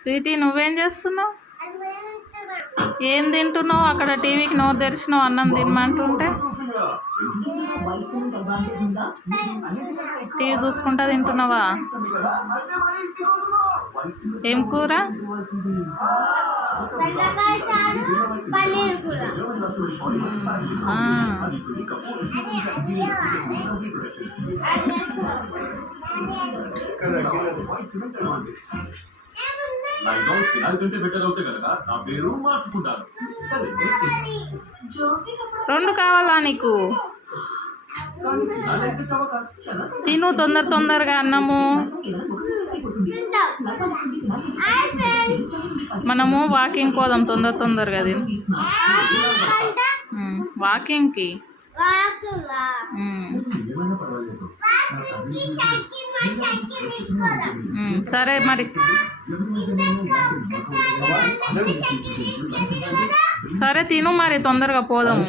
Sweety నువ్వేం చేస్తున్నావు? ఏం తింటున్నావు? అక్కడ టీవీకి నోరు తెరిచినావు అన్నం తినమంటుంటే టీవీ చూసుకుంటా తింటున్నావా? ఏం కూర? రెండు కావాలా నీకు? తిను తొందరగా అన్నము. మనము వాకింగ్ పోదాం తొందరగా తిను. వాకింగ్కి సరే మరి. సరే తిను మరి తొందరగా పోదాము.